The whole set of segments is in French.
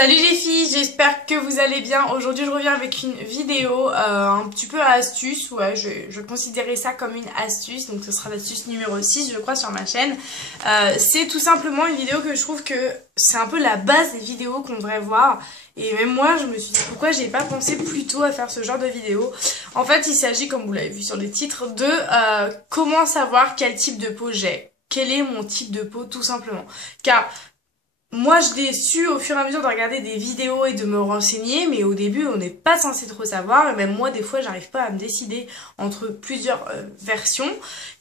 Salut les filles, j'espère que vous allez bien. Aujourd'hui je reviens avec une vidéo un petit peu à astuce. Ouais, je considérais ça comme une astuce, donc ce sera l'astuce numéro 6 je crois sur ma chaîne. C'est tout simplement une vidéo que je trouve que c'est un peu la base des vidéos qu'on devrait voir. Et même moi je me suis dit pourquoi j'ai pas pensé plus tôt à faire ce genre de vidéo. En fait il s'agit, comme vous l'avez vu sur les titres, de comment savoir quel type de peau j'ai. Quel est mon type de peau tout simplement. Car moi, je l'ai su au fur et à mesure de regarder des vidéos et de me renseigner, mais au début, on n'est pas censé trop savoir, et même moi, des fois, j'arrive pas à me décider entre plusieurs versions,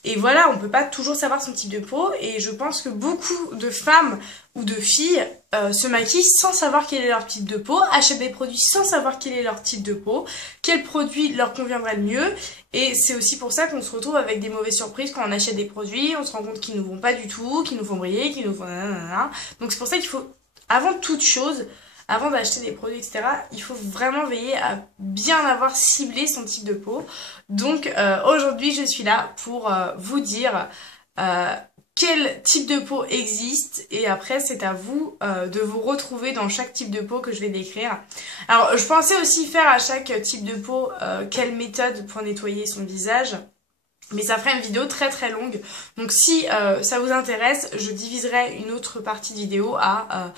et voilà, on peut pas toujours savoir son type de peau, et je pense que beaucoup de femmes ou de filles se maquillent sans savoir quel est leur type de peau, achètent des produits sans savoir quel est leur type de peau, quel produit leur conviendrait le mieux, et c'est aussi pour ça qu'on se retrouve avec des mauvaises surprises quand on achète des produits, on se rend compte qu'ils nous vont pas du tout, qu'ils nous font briller, qu'ils nous font nanana. Donc c'est pour ça qu'il faut, avant toute chose, avant d'acheter des produits, etc., il faut vraiment veiller à bien avoir ciblé son type de peau. Donc aujourd'hui, je suis là pour vous dire quel type de peau existe, et après c'est à vous de vous retrouver dans chaque type de peau que je vais décrire. Alors je pensais aussi faire à chaque type de peau quelle méthode pour nettoyer son visage, mais ça ferait une vidéo très très longue. Donc si ça vous intéresse, je diviserai une autre partie de vidéo à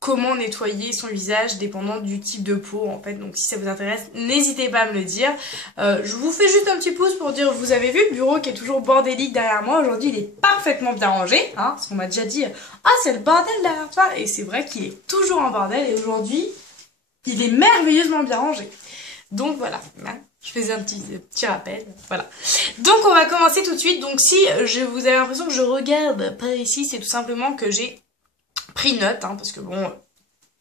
comment nettoyer son visage dépendant du type de peau en fait. Donc si ça vous intéresse, n'hésitez pas à me le dire. Je vous fais juste un petit pouce pour dire, vous avez vu le bureau qui est toujours bordélique derrière moi. Aujourd'hui il est parfaitement bien rangé, hein, parce qu'on m'a déjà dit ah c'est le bordel derrière toi, et c'est vrai qu'il est toujours en bordel, et aujourd'hui il est merveilleusement bien rangé. Donc voilà, je faisais un petit rappel, voilà. Donc on va commencer tout de suite. Donc si vous avez l'impression que je regarde par ici, c'est tout simplement que j'ai pris note, hein, parce que bon,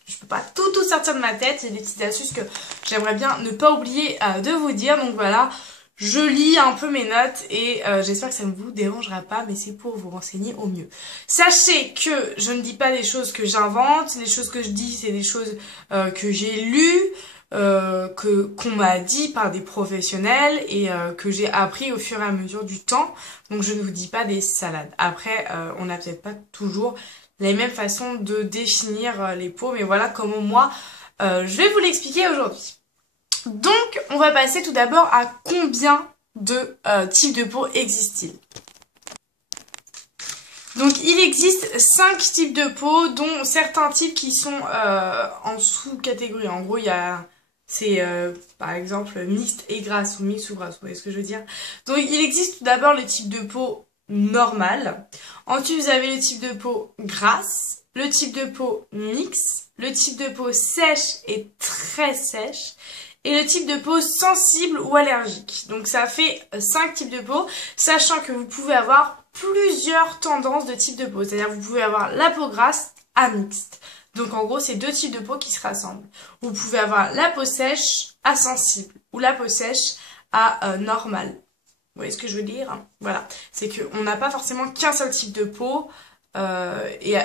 je peux pas tout sortir de ma tête, c'est des petites astuces que j'aimerais bien ne pas oublier de vous dire. Donc voilà, je lis un peu mes notes, et j'espère que ça ne vous dérangera pas, mais c'est pour vous renseigner au mieux. Sachez que je ne dis pas des choses que j'invente, les choses que je dis c'est des choses que j'ai lues, qu'on m'a dit par des professionnels, et que j'ai appris au fur et à mesure du temps. Donc je ne vous dis pas des salades. Après on n'a peut-être pas toujours les mêmes façons de définir les peaux, mais voilà comment moi je vais vous l'expliquer aujourd'hui. Donc on va passer tout d'abord à combien de types de peau existent-ils. Donc il existe 5 types de peau, dont certains types qui sont en sous-catégorie. En gros il y a par exemple mixte et grasse, ou mixte ou grasse, vous voyez ce que je veux dire. Donc il existe tout d'abord le type de peau normal. Ensuite vous avez le type de peau grasse, le type de peau mixte, le type de peau sèche et très sèche, et le type de peau sensible ou allergique. Donc ça fait 5 types de peau, sachant que vous pouvez avoir plusieurs tendances de type de peau. C'est-à-dire vous pouvez avoir la peau grasse à mixte. Donc en gros c'est deux types de peau qui se rassemblent. Vous pouvez avoir la peau sèche à sensible, ou la peau sèche à normale. Vous voyez ce que je veux dire? Voilà, c'est qu'on n'a pas forcément qu'un seul type de peau, et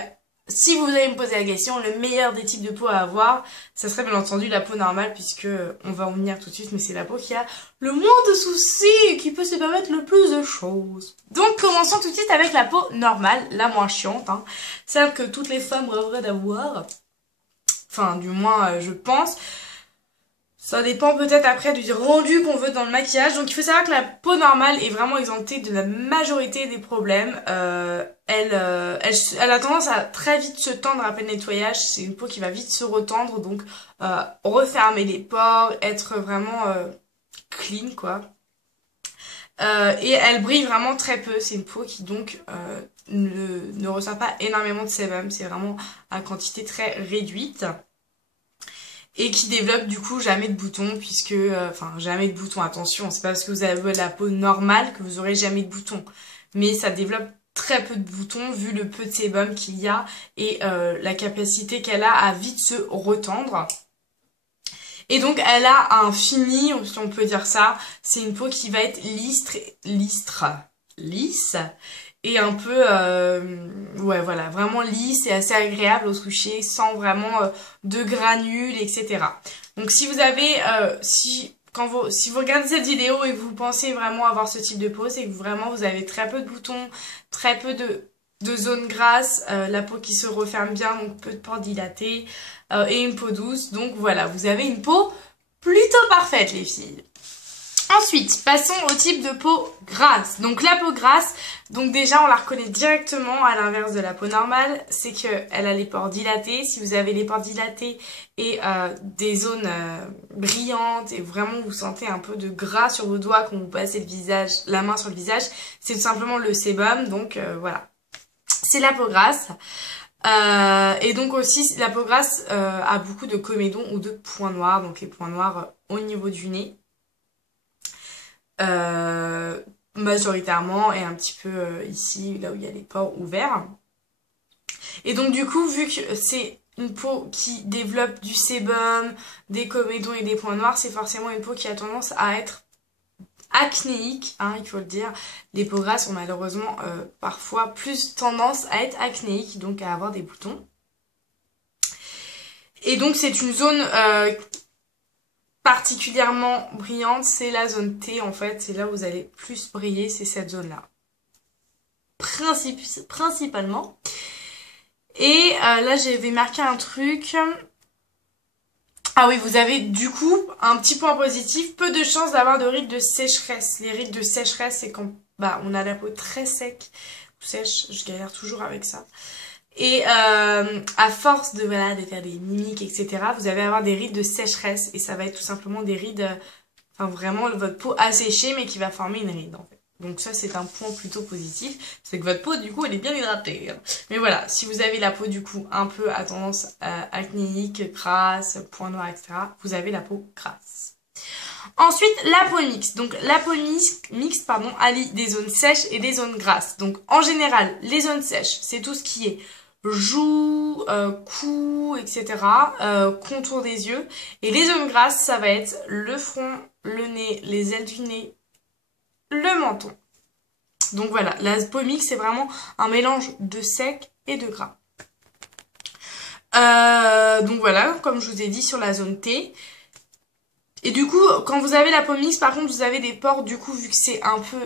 si vous allez me poser la question, le meilleur des types de peau à avoir, ça serait bien entendu la peau normale, puisque on va en venir tout de suite, mais c'est la peau qui a le moins de soucis et qui peut se permettre le plus de choses. Donc commençons tout de suite avec la peau normale, la moins chiante, hein, celle que toutes les femmes rêveraient d'avoir, enfin du moins je pense. Ça dépend peut-être après du rendu qu'on veut dans le maquillage. Donc il faut savoir que la peau normale est vraiment exemptée de la majorité des problèmes. Elle a tendance à très vite se tendre après le nettoyage. C'est une peau qui va vite se retendre. Donc refermer les pores, être vraiment clean quoi. Et elle brille vraiment très peu. C'est une peau qui donc ne ressent pas énormément de sébum. C'est vraiment à quantité très réduite. Et qui développe du coup jamais de boutons, puisque, enfin jamais de boutons, attention, c'est pas parce que vous avez la peau normale que vous aurez jamais de boutons, mais ça développe très peu de boutons vu le peu de sébum qu'il y a, et la capacité qu'elle a à vite se retendre. Et donc elle a un fini, si on peut dire ça, c'est une peau qui va être lisse, et un peu, ouais voilà, vraiment lisse et assez agréable au toucher, sans vraiment de granules, etc. Donc si vous avez, si vous regardez cette vidéo et que vous pensez vraiment avoir ce type de peau, c'est que vraiment vous avez très peu de boutons, très peu de de zones grasses, la peau qui se referme bien, donc peu de pores dilatés, et une peau douce. Donc voilà, vous avez une peau plutôt parfaite les filles. Ensuite, passons au type de peau grasse. Donc la peau grasse, donc déjà on la reconnaît directement à l'inverse de la peau normale, c'est qu'elle a les pores dilatés. Si vous avez les pores dilatés et des zones brillantes et vraiment vous sentez un peu de gras sur vos doigts quand vous passez le visage, la main sur le visage, c'est tout simplement le sébum. Donc voilà, c'est la peau grasse. Et donc aussi la peau grasse a beaucoup de comédons ou de points noirs, donc les points noirs au niveau du nez. Majoritairement et un petit peu ici là où il y a les pores ouverts. Et donc du coup vu que c'est une peau qui développe du sébum, des comédons et des points noirs, c'est forcément une peau qui a tendance à être acnéique, hein, il faut le dire. Les peaux grasses ont malheureusement parfois plus tendance à être acnéiques, donc à avoir des boutons. Et donc c'est une zone particulièrement brillante, c'est la zone T en fait, c'est là où vous allez plus briller, c'est cette zone là principalement. Et là j'avais marqué un truc, ah oui, vous avez du coup un petit point positif, peu de chances d'avoir de rides de sécheresse. Les rides de sécheresse, c'est quand on a la peau très sec ou sèche, je galère toujours avec ça. Et à force de faire des mimiques, etc., vous allez avoir des rides de sécheresse. Et ça va être tout simplement des rides, enfin vraiment votre peau asséchée, mais qui va former une ride en fait. Donc ça c'est un point plutôt positif, c'est que votre peau du coup elle est bien hydratée. Mais voilà, si vous avez la peau du coup un peu à tendance acnéique, grasse, point noir, etc., vous avez la peau grasse. Ensuite, la peau mixte. Donc la peau mixte, allie des zones sèches et des zones grasses. Donc en général, les zones sèches, c'est tout ce qui est joues, cou, etc., contour des yeux. Et les zones grasses, ça va être le front, le nez, les ailes du nez, le menton. Donc voilà, la peau mixte, c'est vraiment un mélange de sec et de gras. Donc voilà, comme je vous ai dit sur la zone T. Et du coup, quand vous avez la peau mixte, par contre, vous avez des pores, du coup, vu que c'est un peu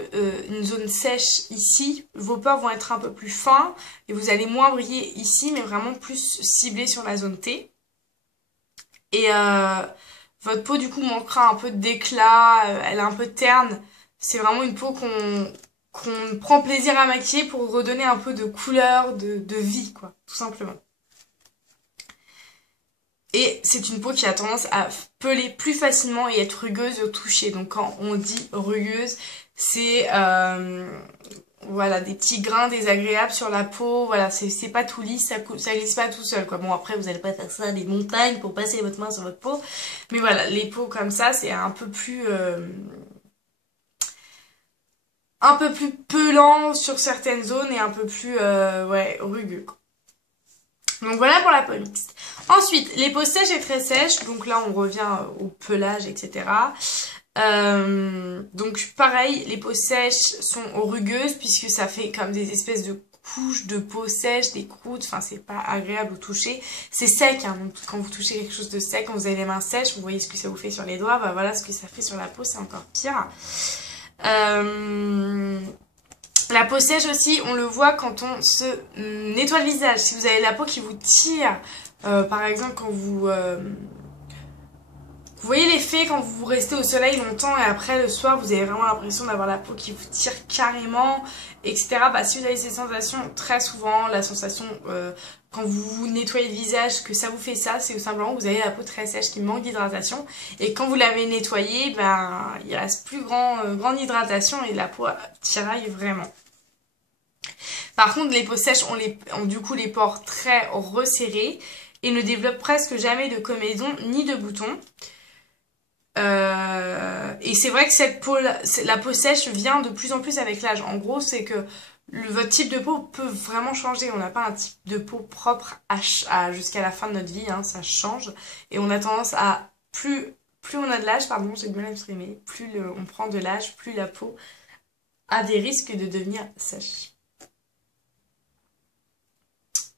une zone sèche ici, vos pores vont être un peu plus fins et vous allez moins briller ici, mais vraiment plus ciblé sur la zone T. Et votre peau, du coup, manquera un peu d'éclat, elle est un peu terne. C'est vraiment une peau qu'on prend plaisir à maquiller pour redonner un peu de couleur, de vie, quoi, tout simplement. Et c'est une peau qui a tendance à peler plus facilement et être rugueuse au toucher. Donc quand on dit rugueuse, c'est voilà, des petits grains désagréables sur la peau. Voilà, c'est pas tout lisse, ça glisse pas tout seul, quoi. Bon, après, vous n'allez pas faire ça des montagnes pour passer votre main sur votre peau. Mais voilà, les peaux comme ça, c'est un peu plus pelant sur certaines zones et un peu plus ouais, rugueux, quoi. Donc voilà pour la peau mixte. Ensuite, les peaux sèches et très sèches. Donc là, on revient au pelage, etc. Donc pareil, les peaux sèches sont rugueuses puisque ça fait comme des espèces de couches de peau sèche, des croûtes. Enfin, c'est pas agréable au toucher. C'est sec, hein. Donc quand vous touchez quelque chose de sec, quand vous avez les mains sèches, vous voyez ce que ça vous fait sur les doigts. Bah voilà ce que ça fait sur la peau, c'est encore pire. La peau sèche aussi, on le voit quand on se nettoie le visage. Si vous avez la peau qui vous tire, par exemple quand vous voyez l'effet quand vous restez au soleil longtemps et après le soir vous avez vraiment l'impression d'avoir la peau qui vous tire carrément, etc. Bah, si vous avez ces sensations, très souvent la sensation quand vous nettoyez le visage que ça vous fait ça, c'est tout simplement que vous avez la peau très sèche qui manque d'hydratation et quand vous l'avez nettoyée, ben il reste plus grande hydratation et la peau tiraille vraiment. Par contre, les peaux sèches ont du coup les pores très resserrés et ne développent presque jamais de comédons ni de boutons. Et c'est vrai que cette peau, la peau sèche vient de plus en plus avec l'âge. En gros, c'est que votre type de peau peut vraiment changer. On n'a pas un type de peau propre jusqu'à la fin de notre vie, hein, ça change. Et on a tendance à, plus on a de l'âge, pardon, j'ai du mal à m'exprimer, plus on prend de l'âge, plus la peau a des risques de devenir sèche.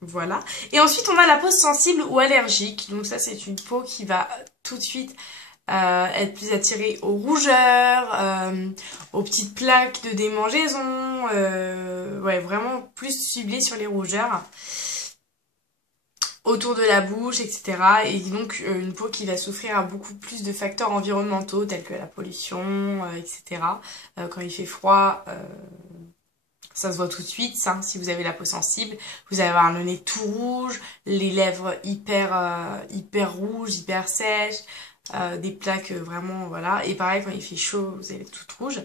Voilà. Et ensuite, on a la peau sensible ou allergique. Donc ça, c'est une peau qui va tout de suite être plus attiré aux rougeurs, aux petites plaques de démangeaison, ouais, vraiment plus ciblé sur les rougeurs autour de la bouche, etc. Et donc une peau qui va souffrir à beaucoup plus de facteurs environnementaux tels que la pollution, etc. Quand il fait froid, ça se voit tout de suite, ça, si vous avez la peau sensible. Vous allez avoir le nez tout rouge, les lèvres hyper rouges, hyper sèches, des plaques vraiment, voilà. Et pareil, quand il fait chaud, vous allez être toute rouge.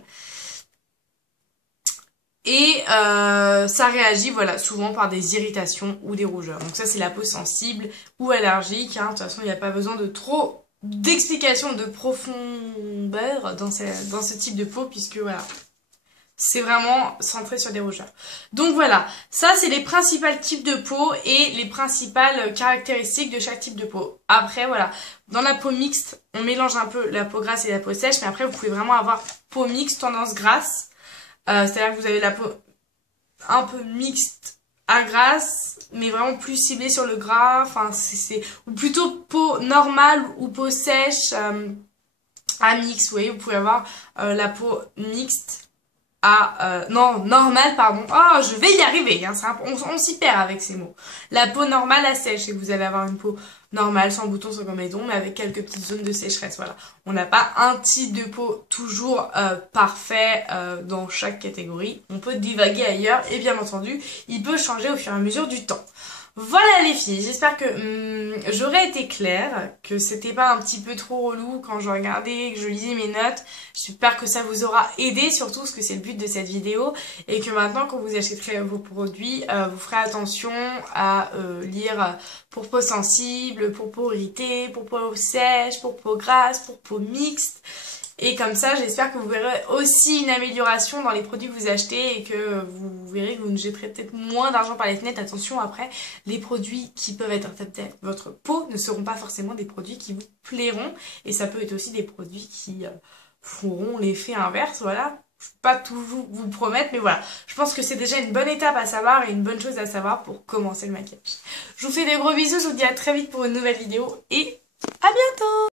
Et ça réagit, voilà, souvent par des irritations ou des rougeurs. Donc ça, c'est la peau sensible ou allergique. Hein. De toute façon, il n'y a pas besoin de trop d'explications de profondeur dans ce type de peau, puisque voilà, c'est vraiment centré sur des rougeurs. Donc voilà, ça c'est les principaux types de peau et les principales caractéristiques de chaque type de peau. Après voilà, dans la peau mixte, on mélange un peu la peau grasse et la peau sèche, mais après vous pouvez vraiment avoir peau mixte, tendance grasse. C'est-à-dire que vous avez la peau un peu mixte à grasse, mais vraiment plus ciblée sur le gras. Enfin, ou plutôt peau normale ou peau sèche à mix. Vous voyez, vous pouvez avoir la peau mixte non, normale, pardon. Oh, je vais y arriver. Hein, on s'y perd avec ces mots. La peau normale à sèche, et vous allez avoir une peau normale, sans boutons, sans combinaison, mais avec quelques petites zones de sécheresse. Voilà. On n'a pas un type de peau toujours parfait dans chaque catégorie. On peut divaguer ailleurs, et bien entendu, il peut changer au fur et à mesure du temps. Voilà les filles, j'espère que j'aurais été claire, que c'était pas un petit peu trop relou quand je regardais, que je lisais mes notes. J'espère que ça vous aura aidé, surtout parce que c'est le but de cette vidéo, et que maintenant quand vous achèterez vos produits, vous ferez attention à lire pour peau sensible, pour peau irritée, pour peau sèche, pour peau grasse, pour peau mixte. Et comme ça, j'espère que vous verrez aussi une amélioration dans les produits que vous achetez et que vous verrez que vous ne jetterez peut-être moins d'argent par les fenêtres. Attention, après, les produits qui peuvent être adaptés à votre peau ne seront pas forcément des produits qui vous plairont. Et ça peut être aussi des produits qui feront l'effet inverse, voilà. Je ne peux pas tout vous promettre, mais voilà. Je pense que c'est déjà une bonne étape à savoir et une bonne chose à savoir pour commencer le maquillage. Je vous fais des gros bisous, je vous dis à très vite pour une nouvelle vidéo et à bientôt!